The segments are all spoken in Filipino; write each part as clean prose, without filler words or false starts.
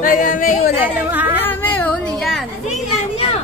May huli. May huli yan. Sige, niyo.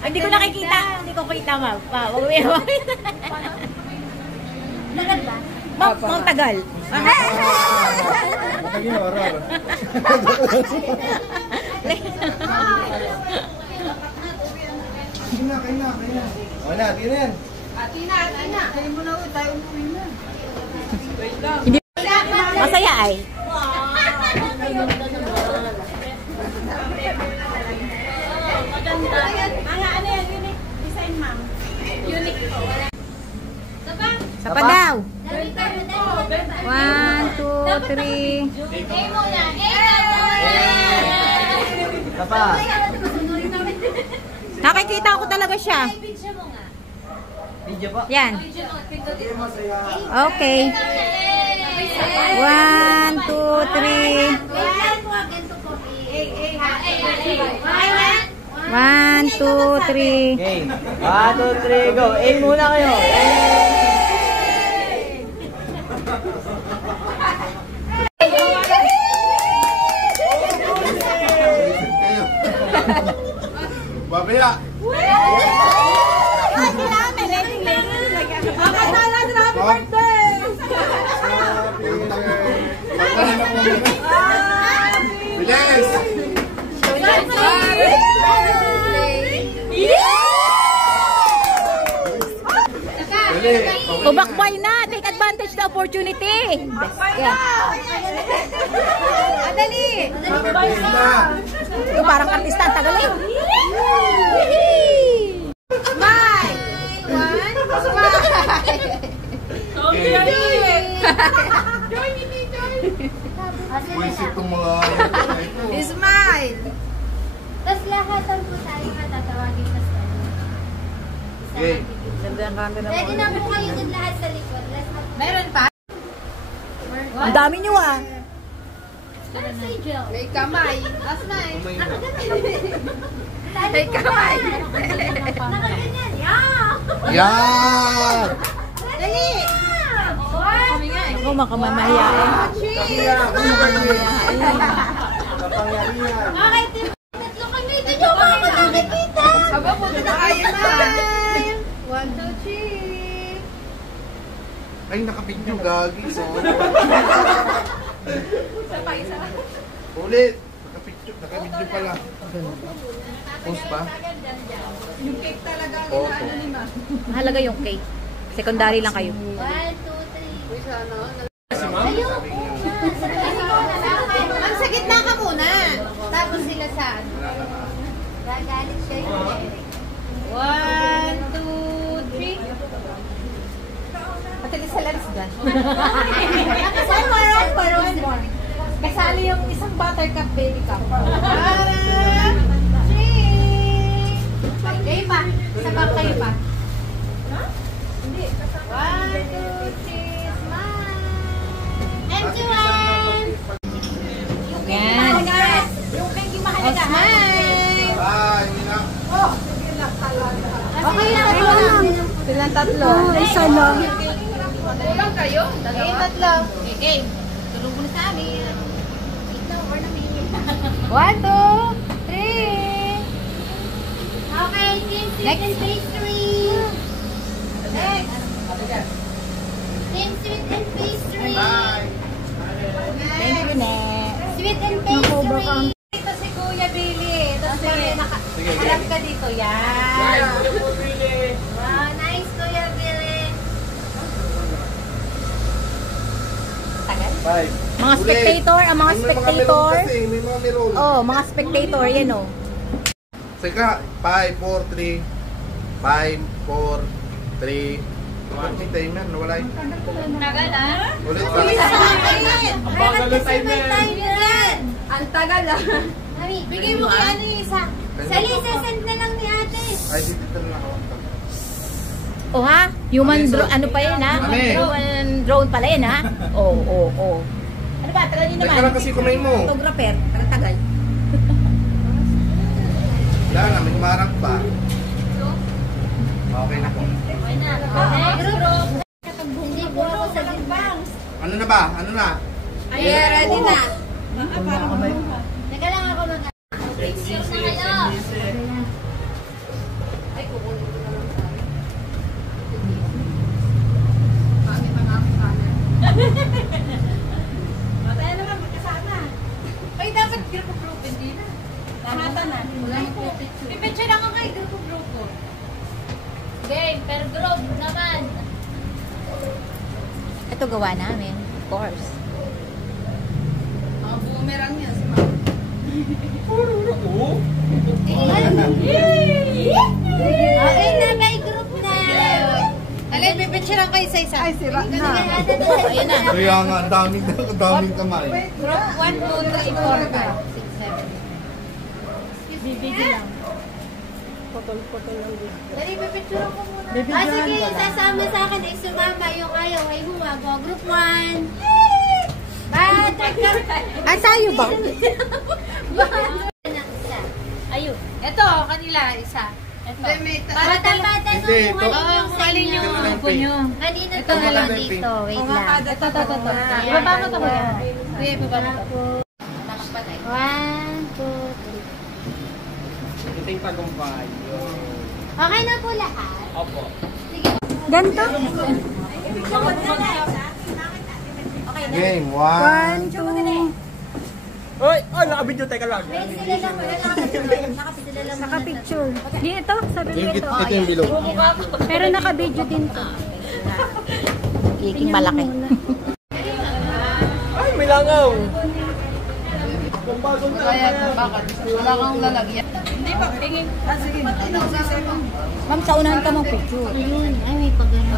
Hindi ko nakikita. Hindi ko kita, ma'am. Tagal ba? Ma'am, tagal. Naging horror. Kain na. O na, di na yan. Tina. Kain mo na ulit. Tayo umuwi na. Masaya ay. Maganda. Ano yan? Unique design, ma'am. Unique. Sapa daw. 1, 2, 3. Sapa. Nakikita ko talaga siya. Video po. Yan. Okay. 1, 2, 3. 1, 2, 3. Okay. 1, 2, 3, go. Aim muna kayo. Babaya. Bilis! Ubakbay na. Take advantage the opportunity. Yeah. Adali! Ito parang artista. Ang tagal eh. Smile! 1, Buisit itong mga... Smile! Tapos lahatan po tayo matatawagin sa story. Okay. Ready na po kayo dun lahat sa likod. Meron pa? Ang dami nyo ah. Ano si Jill? May kamay. Last night. May May kamay. Nakaganyan. Yeah! Yan! Dali! Kami nga eh. Ako makamamahiyain. Okay, team. Tatlo kami. Ito yung mga nakikita. Aba po, na kayo na. 1, 2, 3. Ay, nakabidyo, gagi. So. Isa. Ulit. Nakabidyo pala. Post pa? Yung cake talaga Oo. ano ni ma. Mahalaga yung cake. Secondary lang kayo. 1, 2, 3. Uy, sana. Ayun. Ang sa gitna ka muna. Tapos sila sa ano. Gagalit siya yung Eric. 1, 2, 3. Pati sa lens dyan. Nakasal parang Kasali yung isang buttercup baby cup. 1, 2, 3. Kayo pa. Sa bang kayo pa. Hindi. 1, 2, 3. Smile. And Joanne! Yan. Yung cake yung mahalaga. Smile. Bye, Mina. Oh, sige lang talaga. Okay lang. Silang tatlo. Isa lang. Kulang kayo? Okay, tatlo. Okay. Tulong mo na sa amin. Ito, or na me. 1, 2, 3. Okay, team sweet and pastry. Next. Team sweet and pastry. Bye. Thank you, ne. Sweet and pastry. Ito si Kuya Billy. Tapos Sige, harap ka dito. Yan. Wow, nice Kuya Billy. Tagal. Bye. Mga spectator, ang mga May spectator. Kasi, may mga meron. Oh, mga spectator, yan oh. Sika, 5, 4, 3. 5, 4, 3. Ano si timer? Nawala yun. Tagal ah. Ulit pa. Ang bagal ng timer. Ang tagal ah. Mami, bigay mo kay ano yung isa. Sali, sasend na lang ni ate. Ay, dito na lang ako. Oh ha? Human drone, ano pa yan ha? Mami. Human drone pala yan ha? Oh. Ano ba? Tagal nyo naman. Teka lang kasi kumain mo. Photographer. Tagal. Wala na, may marang pa. Okay na po. Hindi po ako sa gimbang. Ano na ba? Ano na? Ay, ready na. Teka lang ako mag- Picture na kayo. Ay, kukunin ko na lang tayo. Pangit ang aking camera. Masaya naman, magkasama. Ay, dapat group, hindi na. Lahatan na. Wala ko picture. Pipicture lang ako kay grupo. Game, per group naman. Ito gawa namin, of course. Mga boomerang yan si Ma'am. Okay na, may group na. Alin, pipicture lang kayo isa-isa. Ay, sira Ayun na. Kaya nga, ang daming kamay. Group 1, 2, 3, 4, 5, 6, 7. Bibigyan lang. Dali, pipicture ako muna. Ah, sige, sasama sa akin ay sumama yung ayaw ay huwag. O, group 1. Bad! Ah, sa'yo ba? Ayun. Ito, kanila, isa. Ito. Bata-bata Hindi, nung ito. yung Kung alin yung Ito na lang grupo nyo. Kanina Ito to na lang dito. yung Wait lang. Ito. Ibaba mo to, kuya. Kuya, ibaba mo to. 1, 2, 3. Ito yung tagumpay. Okay na po lahat. Opo. Ganito? Game, 1. 2. Oy! Oh, nakabidyo. Teka lang. Sila lang muna. Sila lang muna. Naka-picture. Dito, sabi mo ito. Ito yung bilog. Pero naka-video din to. Kiking malaki. Ay, may langaw. Kaya, bakit? Wala kang lalagyan. Hindi pa, tingin. Sige. Ma'am, sa unahan ka mong picture. Ayun. Ay, may pagano.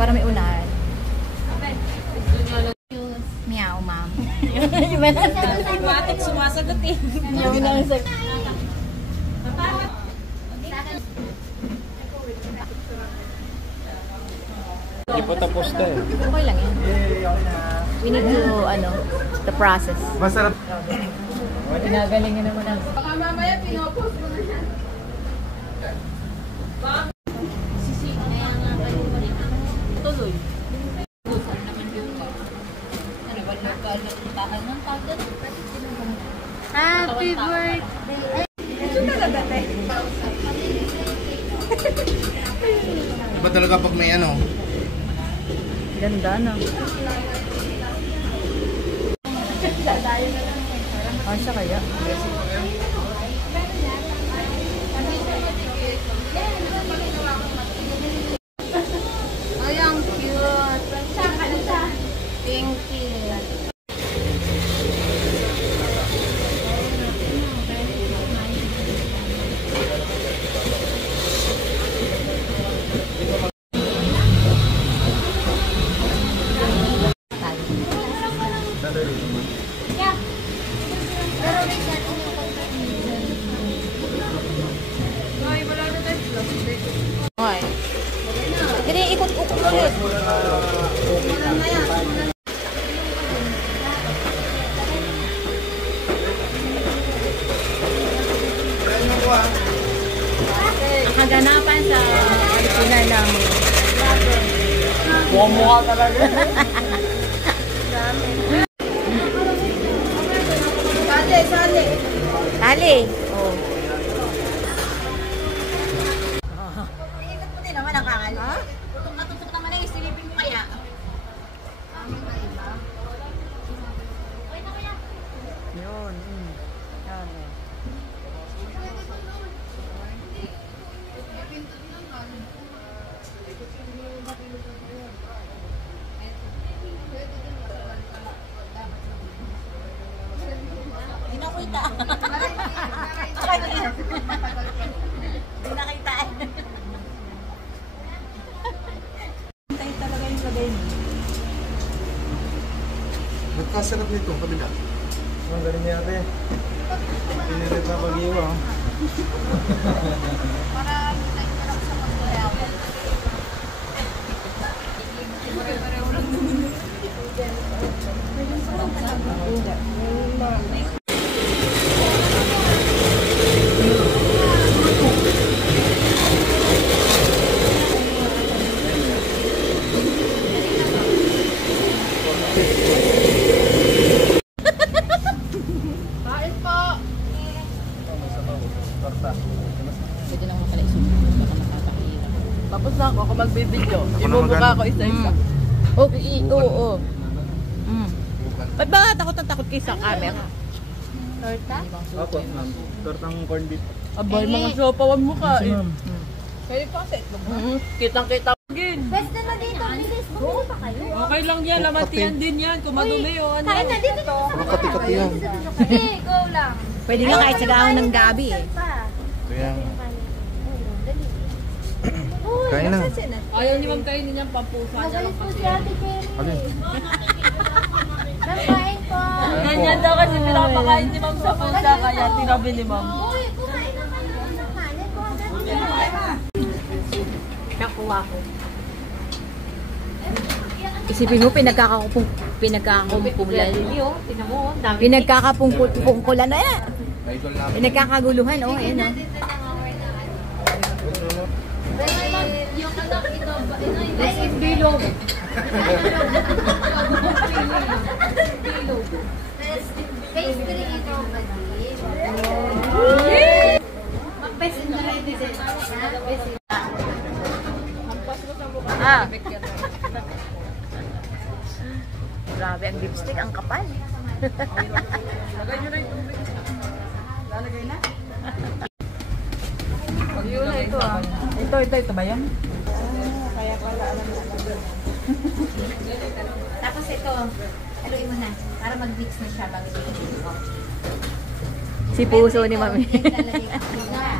Para may unahan. Meow, ma'am. Automatic sumasagot eh. Meow na ang sagot. Hindi po tapos na eh. Okay lang yan. We need to, the process. Masarap. Ginagalingin naman ang... Baka mamaya, pinopost mo na yan. Tuloy. Happy birthday. Iba talaga pag may ano. Ganda na. Asya kaya? Ay, ang cute. Thank you. Okay. Hindi, ikot-ukot ulit. Kaganapan sa original ng Mukha talaga. tali. Oh. Ikot mo din naman ang kakal. Ha? Tutok na tutok naman na isilipin mo kaya. Yun. Yan. Hindi nakita. Hindi nakita. Tayo talaga yung sabihin. Nagkasarap nito, kabila. Ang galing niya ate. Pinilit na pag-iwa. magbibideo. Ako Ibubukha naman ko isa-isa. Okay, oo. Ba't ba takot na takot kayo sa camera? Torta? Opo, ma'am. Tortang corned beef. Abay, mga sopa, wag mo ka. Kasi, ma'am. Kayo pa sa itlog. Kitang-kita mo din. Pwede na dito, bilis. Bumili pa kayo. Okay lang yan, lamantian din yan. Kung madumi o ano. Kain na, dito sa Ang kati-kati yan. Sige, go lang. Pwede nga kahit sa gaon ng gabi eh. Pa. Kaya, Uy, kain na. Ayaw ni ma'am kainin niyang pampusa niya magalit lang po kasi. si Ate Kerry. Alin? Nakain po. Ganyan daw kasi pinapakain ni ma'am sa pusa, kaya tinabi ni ma'am. Uy, kumain na kayo. Kanin po agad. Nakuha ko. Isipin mo, pinagkakapungkulan. Pinagkakapungkulan na yan. Idol namin. Pinagkakaguluhan, oh, ayan oh. Yung anak ito, this is bilog. Pastry ito ba din? Mag-pastry din. Ah. Grabe, ang lipstick, ang kapal. Yun na ito ah. Ito ba yan? Tapos ito, haluin mo na, para mag-mix na siya bago ito. Si puso ni Mami.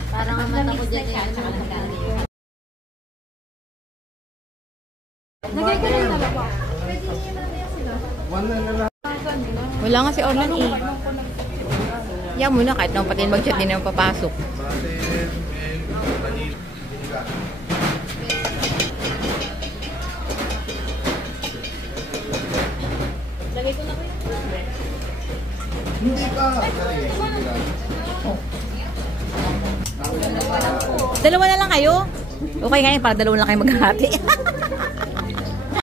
Parang ang mata ko dyan siya, tsaka naglalagay yun. Lagay ko rin na po. Wala nga si Orlan eh. Yan muna, kahit naman pati mag-chat din naman papasok. Batin, and panit. Iniga. Hindi pa. Dalawa na lang kayo? Okay nga yun, para dalawa na lang kayo maghahati.